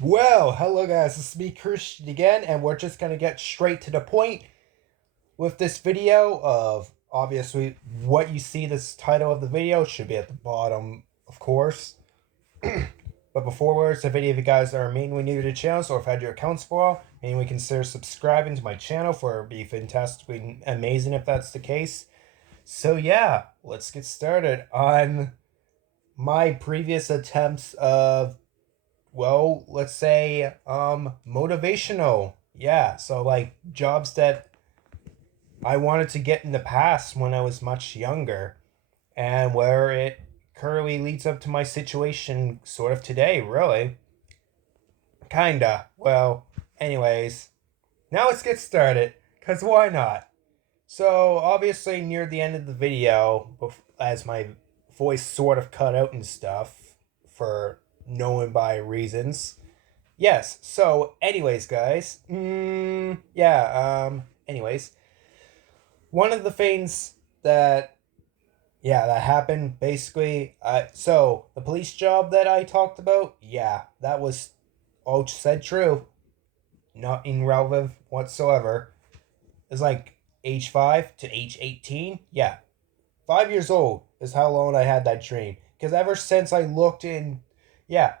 Well, hello guys, this is me Christian again, and we're just gonna get straight to the point with this video of obviously what you see. This title of the video should be at the bottom, of course. But before we start the video, if you guys are mainly new to the channel, so if had your accounts for a while, mainly consider subscribing to my channel for it'd be fantastically amazing if that's the case. So yeah, let's get started on my previous attempts of, well, let's say motivational. Yeah, so like jobs that I wanted to get in the past when I was much younger, and where it currently leads up to my situation sort of today, really. Kinda. Well, anyways, now let's get started, cuz why not? So, obviously near the end of the video, as my voice sort of cut out and stuff for known by reasons. Yes. So, anyways, guys. Anyways, one of the things that that happened basically. So the police job that I talked about. Yeah, that was all said true. Not irrelevant whatsoever. It's like age 5 to age 18. Yeah, 5 years old is how long I had that dream. Because ever since I looked in,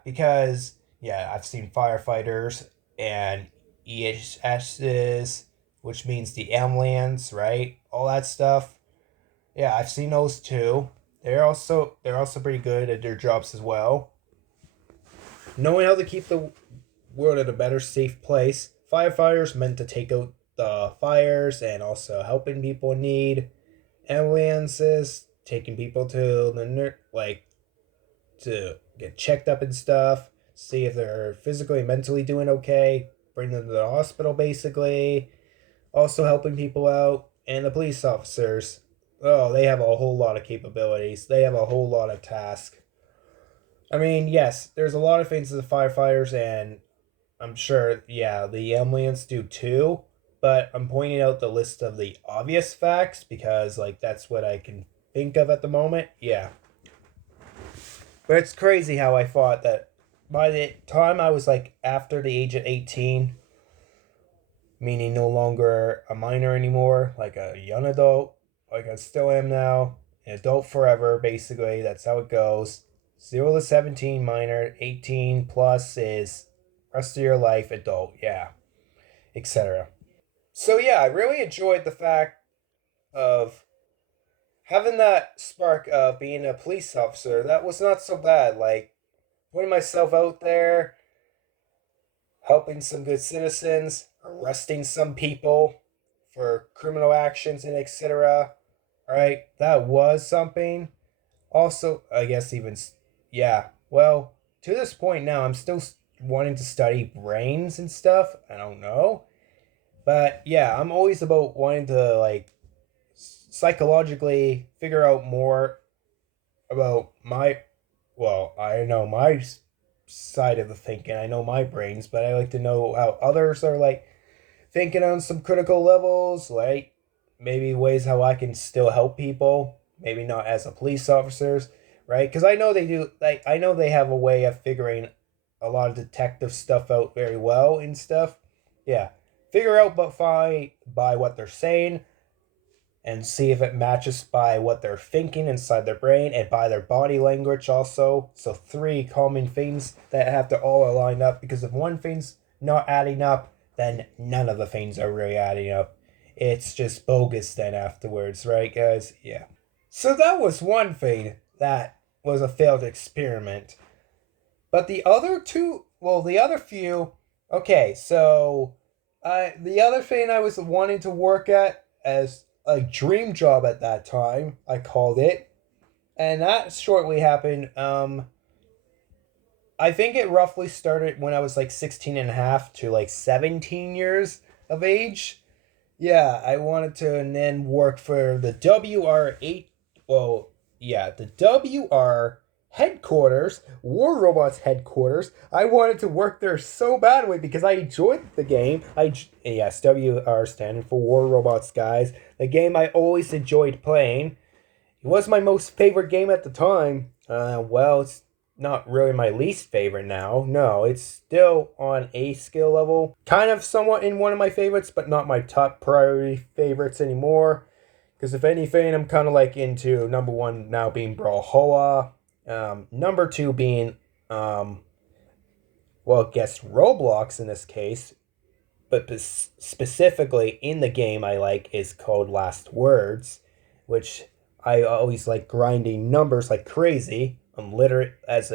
because I've seen firefighters and EHSs, which means the ambulance, right? All that stuff. Yeah, I've seen those too. They're also pretty good at their jobs as well. Knowing how to keep the world at a better, safe place. Firefighters meant to take out the fires and also helping people in need. Ambulances taking people to to get checked up and stuff, see if they're physically and mentally doing okay, bring them to the hospital basically, also helping people out, and the police officers. Oh, they have a whole lot of capabilities. They have a whole lot of tasks. I mean, yes, there's a lot of things to the firefighters, and I'm sure, yeah, the ambulance do too. But I'm pointing out the list of the obvious facts because, like, that's what I can think of at the moment. Yeah. But it's crazy how I thought that by the time I was like after the age of 18, meaning no longer a minor anymore, like a young adult, like I still am now, an adult forever, basically. That's how it goes. 0 to 17, minor. 18 plus is rest of your life, adult. Yeah, etc. So, yeah, I really enjoyed the fact of having that spark of being a police officer. That was not so bad. Like, putting myself out there, helping some good citizens, arresting some people for criminal actions and etc. Right? That was something. Also, I guess even well, to this point now I'm still wanting to study brains and stuff. I don't know. But yeah, I'm always about wanting to like psychologically figure out more about my I know my side of the thinking. I know my brains, but I like to know how others are like thinking on some critical levels, like maybe ways how I can still help people, maybe not as a police officers, right? Because I know they do, like, I know they have a way of figuring a lot of detective stuff out very well and stuff. Yeah. Figure out but by what they're saying and see if it matches by what they're thinking inside their brain and by their body language also. So three common things that have to all align up, because if one thing's not adding up, then none of the things are really adding up. It's just bogus then afterwards, right, guys? Yeah. So that was one thing that was a failed experiment. But the other two, well, the other few, okay, so the other thing I was wanting to work at as a dream job at that time, I called it, and that shortly happened. I think it roughly started when I was like 16 and a half to like 17 years of age. Yeah, I wanted to and then work for the WR8. Well, yeah, the WR headquarters, War Robots headquarters. I wanted to work there so badly because I enjoyed the game. Yes, WR standing for War Robots, guys. The game I always enjoyed playing. It was my most favorite game at the time. not really my least favorite now. No, it's still on a skill level. Kind of somewhat in one of my favorites, but not my top priority favorites anymore. Because if anything, I'm kind of like into number one now being Brawlhalla. Number two being, well, I guess Roblox in this case. But specifically in the game I like is called Last Words, which I always like grinding numbers like crazy. I'm literally as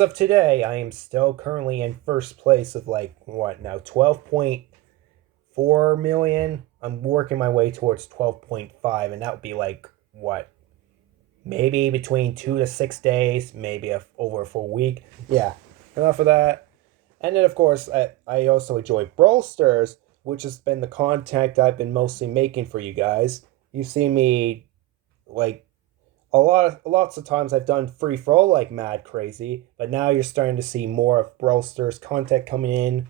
of today, I am still currently in first place of like what now 12.4 million. I'm working my way towards 12.5, and that would be like what maybe between 2 to 6 days, maybe over a full week. Yeah, enough of that. And then, of course, I also enjoy Brawl Stars, which has been the content I've been mostly making for you guys. You see me, like, lots of times I've done free for all like mad crazy, but now you're starting to see more of Brawl Stars content coming in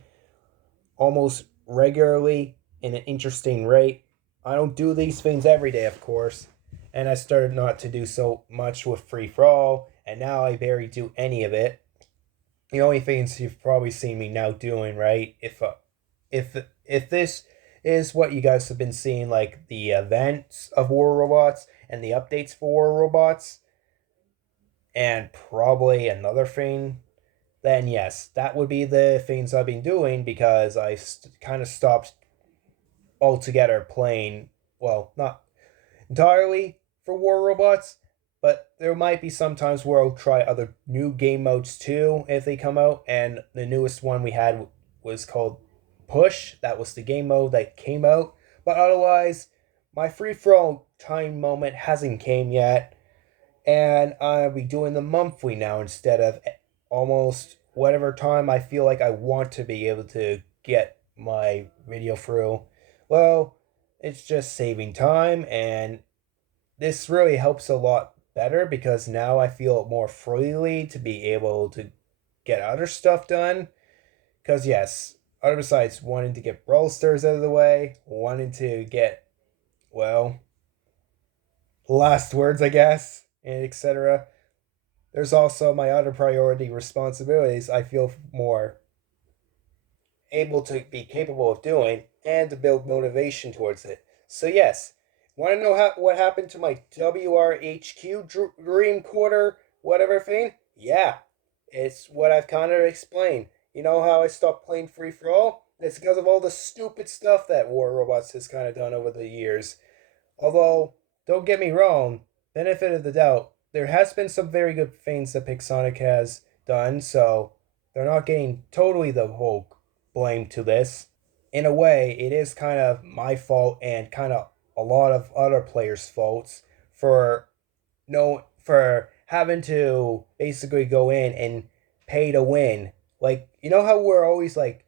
almost regularly in an interesting rate. I don't do these things every day, of course, and I started not to do so much with free for all, and now I barely do any of it. The only things you've probably seen me now doing, right? If this is what you guys have been seeing, like the events of War Robots and the updates for War Robots, and probably another thing, then yes, that would be the things I've been doing because I kind of stopped altogether playing. Well, not entirely for War Robots, but there might be some times where I'll try other new game modes too if they come out. And the newest one we had was called Push. That was the game mode that came out. But otherwise, my free for all time moment hasn't came yet, and I'll be doing the monthly now instead of almost whatever time I feel like I want to be able to get my video through. Well, it's just saving time, and this really helps a lot better because now I feel more freely to be able to get other stuff done. Because, yes, other besides wanting to get Brawl Stars out of the way, wanting to get, well, last words, I guess, and etc. There's also my other priority responsibilities I feel more able to be capable of doing and to build motivation towards it. So, yes, want to know what happened to my WRHQ Dream Quarter whatever thing? Yeah, it's what I've kind of explained. You know how I stopped playing free for all? It's because of all the stupid stuff that War Robots has kind of done over the years. Although, don't get me wrong, benefit of the doubt, there has been some very good things that Pixonic has done, so they're not getting totally the whole blame to this. In a way, it is kind of my fault and kind of a lot of other players' faults for for having to basically go in and pay to win. Like, you know how we're always like,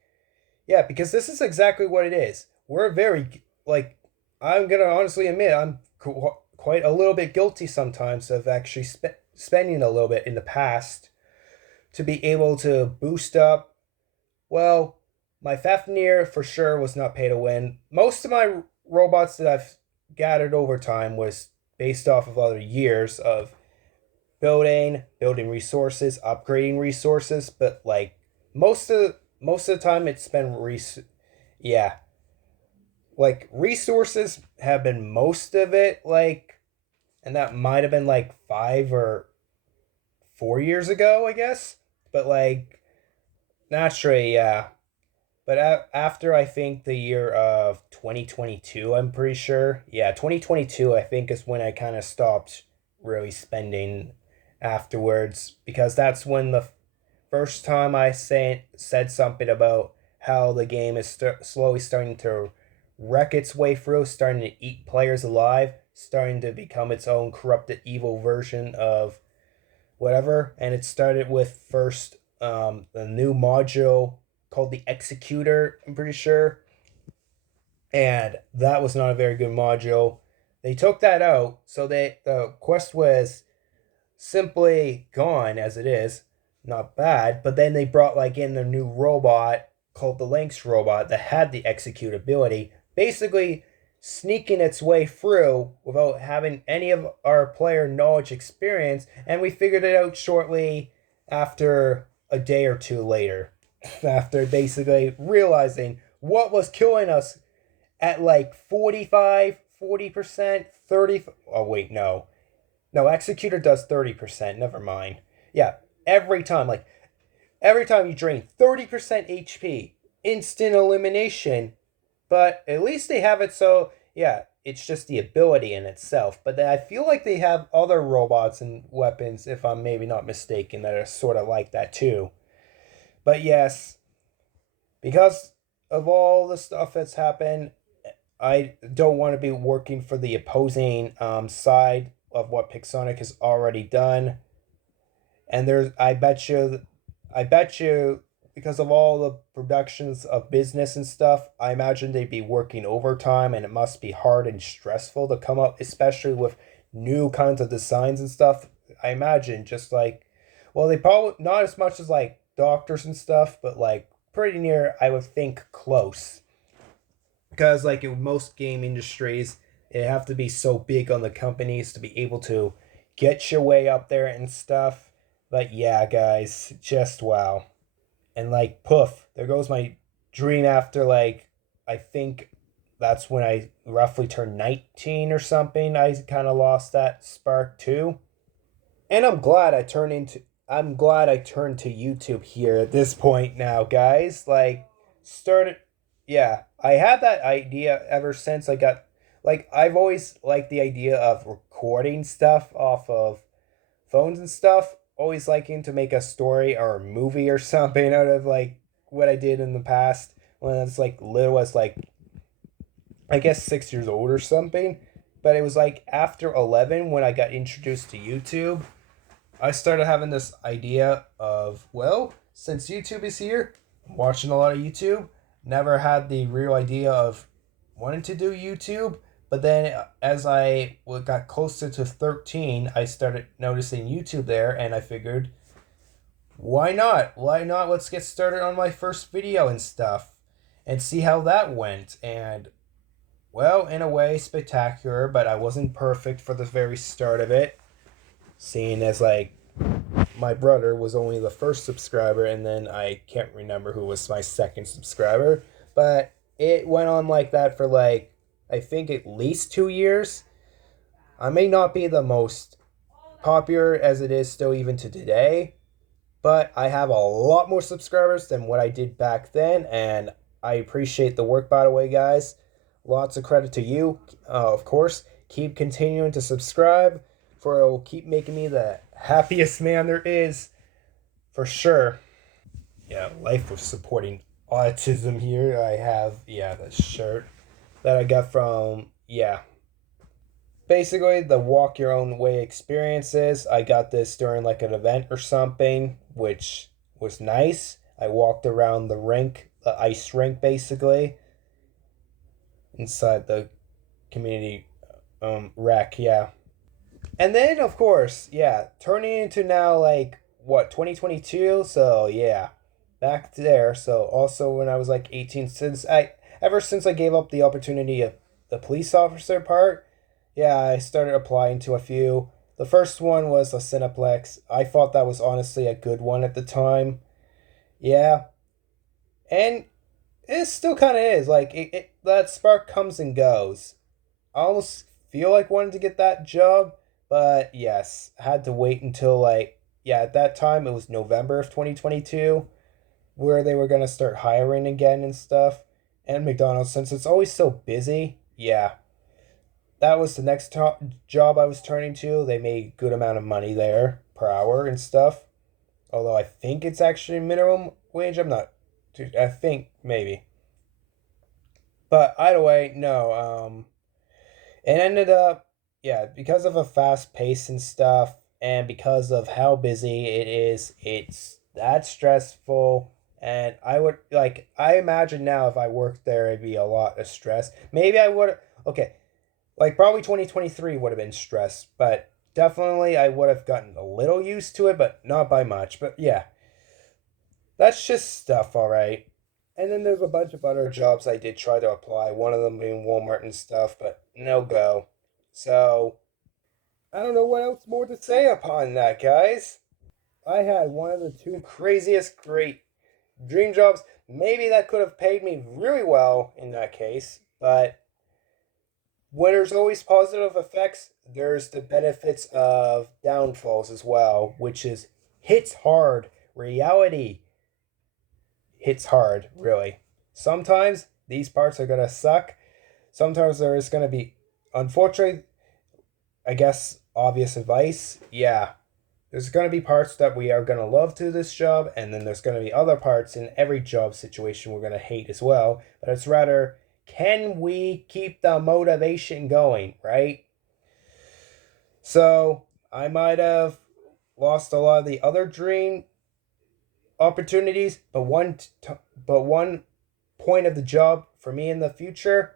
yeah, because this is exactly what it is. We're very like I'm gonna honestly admit I'm quite a little bit guilty sometimes of actually spending a little bit in the past to be able to boost up. Well, my Fafnir for sure was not pay to win. Most of my robots that I've gathered over time was based off of other years of building resources, upgrading resources, but like most of the time it's been yeah, like resources have been most of it, like, and that might have been like 5 or 4 years ago, I guess. But like naturally, yeah. But after I think the year of 2022, I'm pretty sure. Yeah, 2022, I think, is when I kind of stopped really spending afterwards because that's when the first time I said something about how the game is slowly starting to wreck its way through, starting to eat players alive, starting to become its own corrupted evil version of whatever. And it started with first a new module called the Executor, I'm pretty sure. And that was not a very good module. They took that out, so the quest was simply gone as it is. Not bad, but then they brought like in a new robot called the Lynx robot that had the execute ability, basically sneaking its way through without having any of our player knowledge experience, and we figured it out shortly after a day or two later, after basically realizing what was killing us at like 45, 40%, 30. Oh, wait, no. No, Executor does 30%. Never mind. Yeah, every time. Like, every time you drain 30% HP, instant elimination. But at least they have it so, yeah, it's just the ability in itself. But then I feel like they have other robots and weapons, if I'm maybe not mistaken, that are sort of like that too. But yes, because of all the stuff that's happened, I don't want to be working for the opposing side of what Pixonic has already done. And I bet you, because of all the productions of business and stuff, I imagine they'd be working overtime, and it must be hard and stressful to come up, especially with new kinds of designs and stuff. I imagine just like, well, they probably not as much as like doctors and stuff, but like pretty near, I would think close. Because like in most game industries, it have to be so big on the companies to be able to get your way up there and stuff. But yeah, guys, just wow. And like poof, there goes my dream after like I think that's when I roughly turned 19 or something. I kind of lost that spark too. And I'm glad I turned to YouTube here at this point now, guys. Like started yeah, I had that idea ever since I got like I've always liked the idea of recording stuff off of phones and stuff. Always liking to make a story or a movie or something out of like what I did in the past when I was like little as like I guess 6 years old or something. But it was like after 11 when I got introduced to YouTube, I started having this idea of, well, since YouTube is here, I'm watching a lot of YouTube. Never had the real idea of wanting to do YouTube. But then as I got closer to 13, I started noticing YouTube there, and I figured, why not? Why not? Let's get started on my first video and stuff and see how that went. And, well, in a way, spectacular, but I wasn't perfect for the very start of it. Seeing as, like, my brother was only the first subscriber, and then I can't remember who was my second subscriber. But it went on like that for like I think at least 2 years. I may not be the most popular as it is still even to today, but I have a lot more subscribers than what I did back then, and I appreciate the work, by the way, guys. Lots of credit to you, of course. Keep continuing to subscribe, for it will keep making me the happiest man there is, for sure. Yeah, life of supporting autism here. I have, yeah, the shirt that I got from, yeah, basically the walk your own way experiences. I got this during like an event or something, which was nice. I walked around the rink, the ice rink, basically inside the community rec. Yeah, and then of course, yeah, turning into now like what 2022. So yeah, back there. So also when I was like 18, since I ever since I gave up the opportunity of the police officer part, yeah, I started applying to a few. The first one was a Cineplex. I thought that was honestly a good one at the time. Yeah, and it still kind of is. Like that spark comes and goes. I almost feel like wanting to get that job, but yes, I had to wait until like yeah, at that time it was November of 2022 where they were going to start hiring again and stuff. And McDonald's, since it's always so busy, yeah, that was the next job I was turning to. They made good amount of money there per hour and stuff. Although I think it's actually minimum wage. I'm not. I think maybe. But either way, no. It ended up, yeah, because of a fast pace and stuff, and because of how busy it is, it's that stressful. And I would like, I imagine now if I worked there, it'd be a lot of stress. Maybe I would, okay, like probably 2023 would have been stress, but definitely I would have gotten a little used to it, but not by much. But yeah, that's just stuff, all right. And then there's a bunch of other jobs I did try to apply, one of them being Walmart and stuff, but no go. So, I don't know what else more to say upon that, guys. I had one of the two craziest great dream jobs. Maybe that could have paid me really well in that case, but when there's always positive effects, there's the benefits of downfalls as well, which is hits hard. Reality hits hard, really. Sometimes these parts are gonna suck. Sometimes there is gonna be, unfortunately, I guess, obvious advice. Yeah, there's gonna be parts that we are gonna love to this job, and then there's gonna be other parts in every job situation we're gonna hate as well. But it's rather, can we keep the motivation going, right? So I might have lost a lot of the other dream opportunities, but one point of the job for me in the future,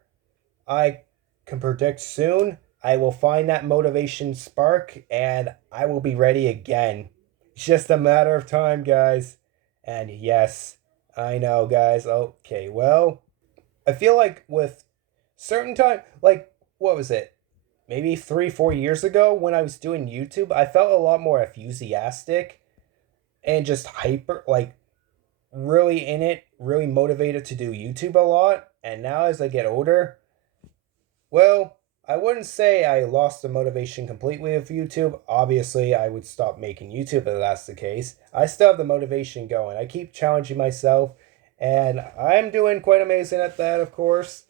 I can predict soon. I will find that motivation spark, and I will be ready again. It's just a matter of time, guys. And yes, I know, guys. Okay, well, I feel like with certain time, like, what was it? Maybe 3, 4 years ago when I was doing YouTube, I felt a lot more enthusiastic and just hyper, like really in it, really motivated to do YouTube a lot. And now as I get older, well, I wouldn't say I lost the motivation completely of YouTube. Obviously, I would stop making YouTube if that's the case. I still have the motivation going. I keep challenging myself, and I'm doing quite amazing at that, of course.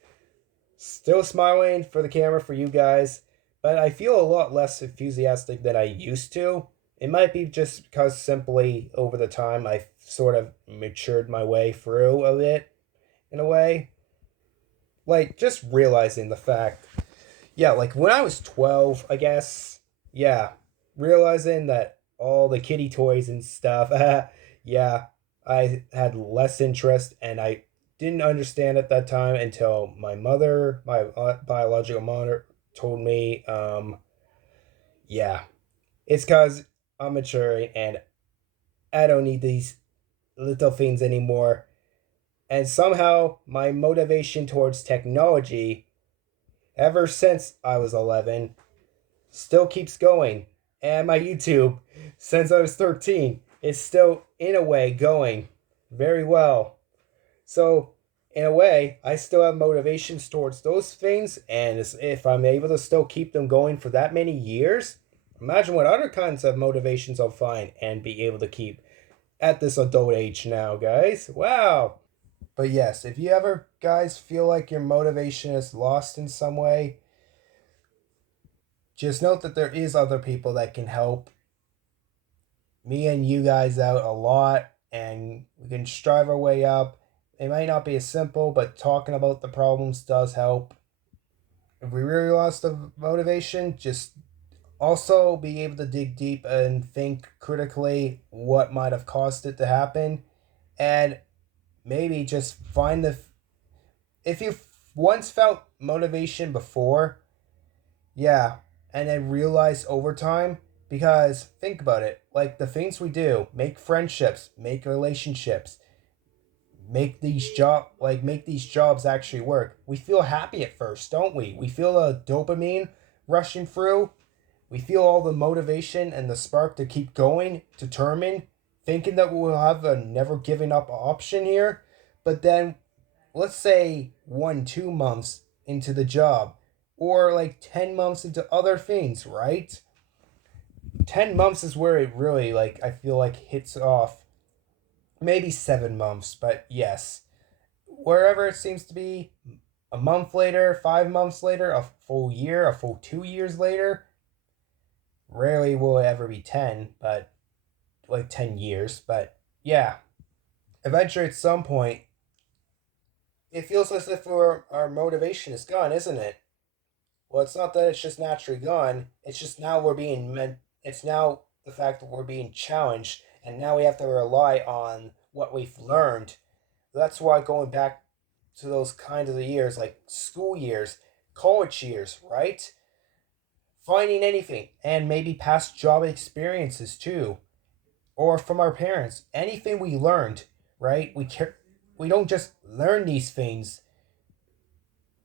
Still smiling for the camera for you guys, but I feel a lot less enthusiastic than I used to. It might be just because simply over the time I sort of matured my way through a bit in a way. Like just realizing the fact, yeah, like when I was 12, I guess, yeah, realizing that all the kitty toys and stuff, yeah, I had less interest and I didn't understand at that time until my mother, my biological mother, told me, yeah, it's because I'm maturing and I don't need these little things anymore. And somehow my motivation towards technology, ever since I was 11, still keeps going. And my YouTube, since I was 13, is still, in a way, going very well. So, in a way, I still have motivations towards those things. And if I'm able to still keep them going for that many years, imagine what other kinds of motivations I'll find and be able to keep at this adult age now, guys. Wow. But yes, if you ever, guys, feel like your motivation is lost in some way, just note that there is other people that can help me and you guys out a lot, and we can strive our way up. It might not be as simple, but talking about the problems does help. If we really lost the motivation, just also be able to dig deep and think critically what might have caused it to happen, and maybe just find the, if you once felt motivation before, yeah, and then realize over time, because think about it, like the things we do, make friendships, make relationships, make these jobs actually work. We feel happy at first, don't we? We feel the dopamine rushing through. We feel all the motivation and the spark to keep going, determined, thinking that we'll have a never giving up option here. But then let's say 1, 2 months into the job, or like 10 months into other things, right? 10 months is where it really, like, I feel like hits off. Maybe 7 months, but yes, wherever it seems to be, a month later, 5 months later, a full year, a full 2 years later, rarely will it ever be 10, but like 10 years. But yeah, eventually at some point, it feels as if our motivation is gone, isn't it? Well, it's not that it's just naturally gone. It's just now we're being meant. It's now the fact that we're being challenged, and now we have to rely on what we've learned. That's why going back to those kinds of years, like school years, college years, right? Finding anything, and maybe past job experiences too, or from our parents, anything we learned, right? We don't just learn these things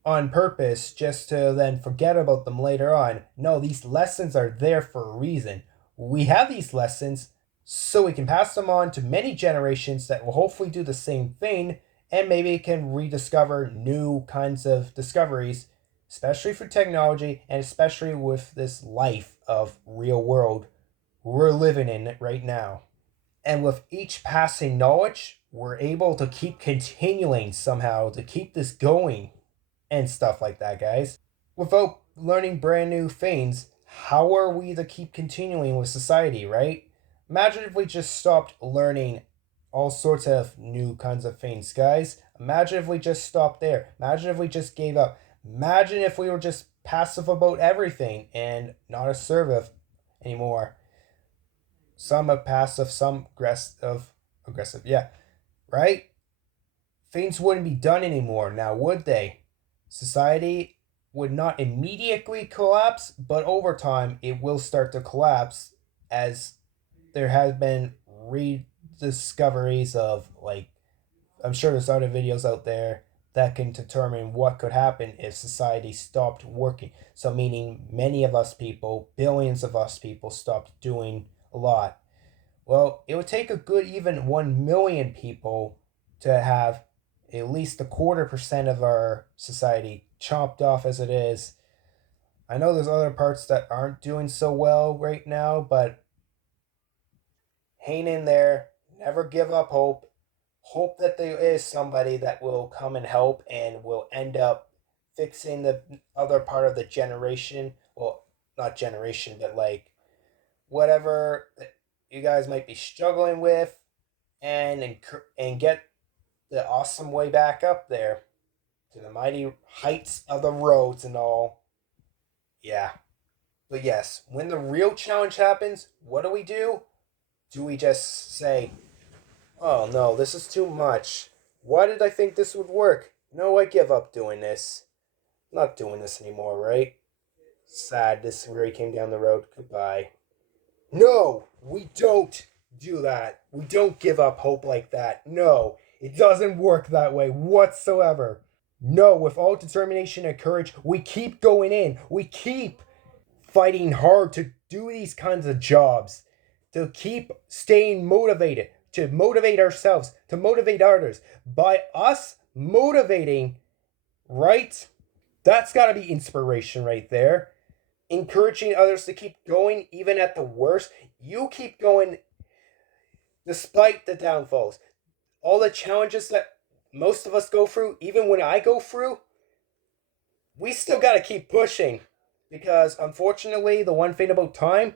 on purpose just to then forget about them later on. No, these lessons are there for a reason. We have these lessons so we can pass them on to many generations that will hopefully do the same thing and maybe can rediscover new kinds of discoveries, especially for technology and especially with this life of real world we're living in right now. And with each passing knowledge, we're able to keep continuing somehow to keep this going and stuff like that, guys. Without learning brand new things, how are we to keep continuing with society, right? Imagine if we just stopped learning all sorts of new kinds of things, guys. Imagine if we just stopped there. Imagine if we just gave up. Imagine if we were just passive about everything and not assertive anymore. Some are passive, some aggressive, yeah, right? Things wouldn't be done anymore now, would they? Society would not immediately collapse, but over time it will start to collapse as there has been rediscoveries of, like, I'm sure there's other videos out there that can determine what could happen if society stopped working. So meaning many of us people, billions of us people stopped doing a lot. Well, it would take a good even 1 million people to have at least a quarter% of our society chopped off as it is. I know there's other parts that aren't doing so well right now, but hang in there. Never give up hope. Hope that there is somebody that will come and help and will end up fixing the other part of the generation. Well, not generation, but like whatever you guys might be struggling with, and get the awesome way back up there to the mighty heights of the roads and all. Yeah. But yes, when the real challenge happens, what do? Do we just say, oh no, this is too much? Why did I think this would work? No, I give up doing this. I'm not doing this anymore, right? Sad, this really came down the road. Goodbye. No, we don't do that. We don't give up hope like that. No, it doesn't work that way whatsoever. No, with all determination and courage, we keep going in. We keep fighting hard to do these kinds of jobs, to keep staying motivated, to motivate ourselves, to motivate others. By us motivating, right? That's got to be inspiration right there. Encouraging others to keep going even at the worst. You keep going despite the downfalls. All the challenges that most of us go through, even when I go through, we still got to keep pushing. Because unfortunately, the one thing about time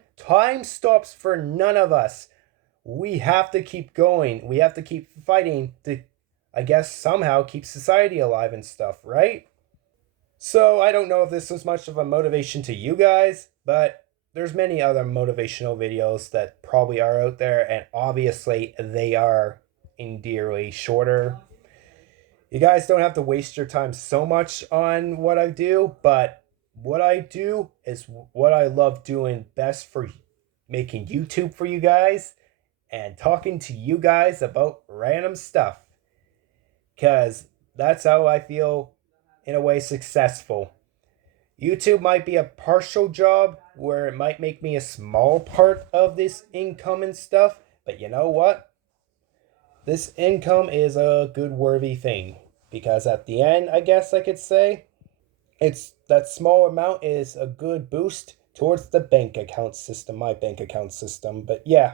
stops for none of us. We have to keep going. We have to keep fighting to, I guess, somehow keep society alive and stuff, right? So I don't know if this was much of a motivation to you guys, but there's many other motivational videos that probably are out there, and obviously they are endearly shorter. You guys don't have to waste your time so much on what I do, but what I do is what I love doing best for making YouTube for you guys and talking to you guys about random stuff. Because that's how I feel, in a way, successful. YouTube might be a partial job where it might make me a small part of this income and stuff, but you know what? This income is a good worthy thing because at the end, I guess I could say, it's that small amount is a good boost towards the bank account system, my bank account system. But yeah,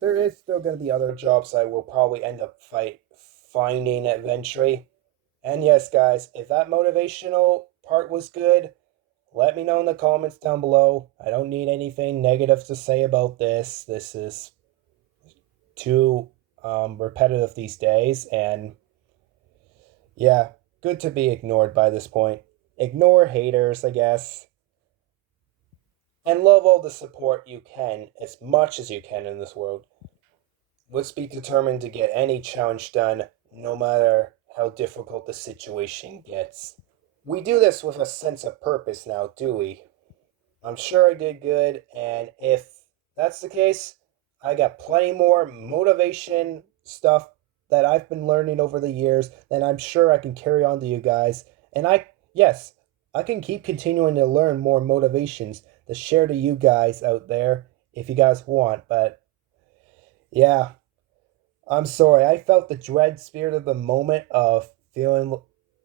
there is still going to be other jobs I will probably end up finding eventually. And yes, guys, if that motivational part was good, let me know in the comments down below. I don't need anything negative to say about this. This is too repetitive these days, and yeah, good to be ignored by this point. Ignore haters, I guess, and love all the support you can as much as you can in this world. Let's be determined to get any challenge done, no matter how difficult the situation gets. We do this with a sense of purpose now, do we? I'm sure I did good, and if that's the case, I got plenty more motivation stuff that I've been learning over the years, then I'm sure I can carry on to you guys. And yes, I can keep continuing to learn more motivations to share to you guys out there if you guys want, but Yeah, I'm sorry. I felt the dread spirit of the moment of feeling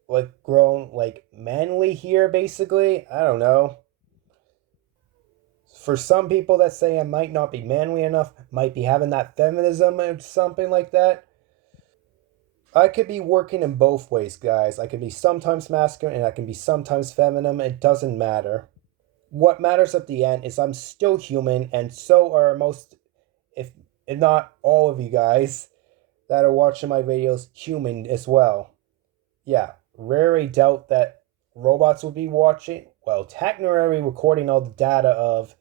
like grown, like manly here, basically. I don't know. For some people that say I might not be manly enough, might be having that feminism or something like that. I could be working in both ways, guys. I can be sometimes masculine and I can be sometimes feminine. It doesn't matter. What matters at the end is I'm still human, and so are most, if not all of you guys that are watching my videos, human as well. Yeah, rarely doubt that robots will be watching. Well, technically recording all the data of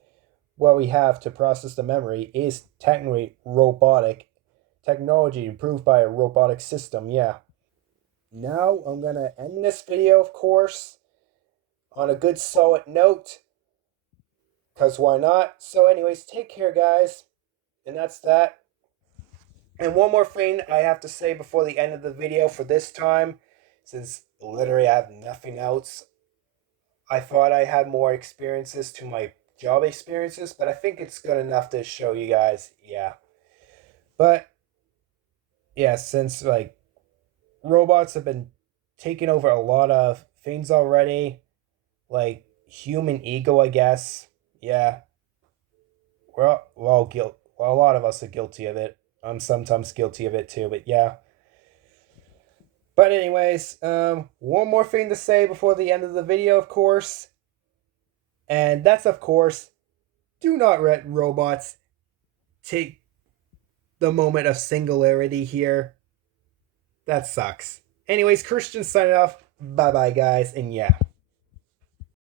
what we have to process the memory is technically robotic technology improved by a robotic system. Yeah. Now I'm gonna end this video, of course, on a good solid note, because why not? So, anyways, take care, guys. And that's that. And one more thing I have to say before the end of the video for this time, since literally I have nothing else. I thought I had more experiences to my job experiences, but I think it's good enough to show you guys. Yeah. But yeah, since like robots have been taking over a lot of things already, like human ego, I guess. Yeah, we're all guilt. Well, a lot of us are guilty of it. I'm sometimes guilty of it too, but yeah. But anyways, one more thing to say before the end of the video, of course, and that's of course, do not let robots take the moment of singularity here. That sucks. Anyways, Christian signing off. Bye bye, guys, and yeah.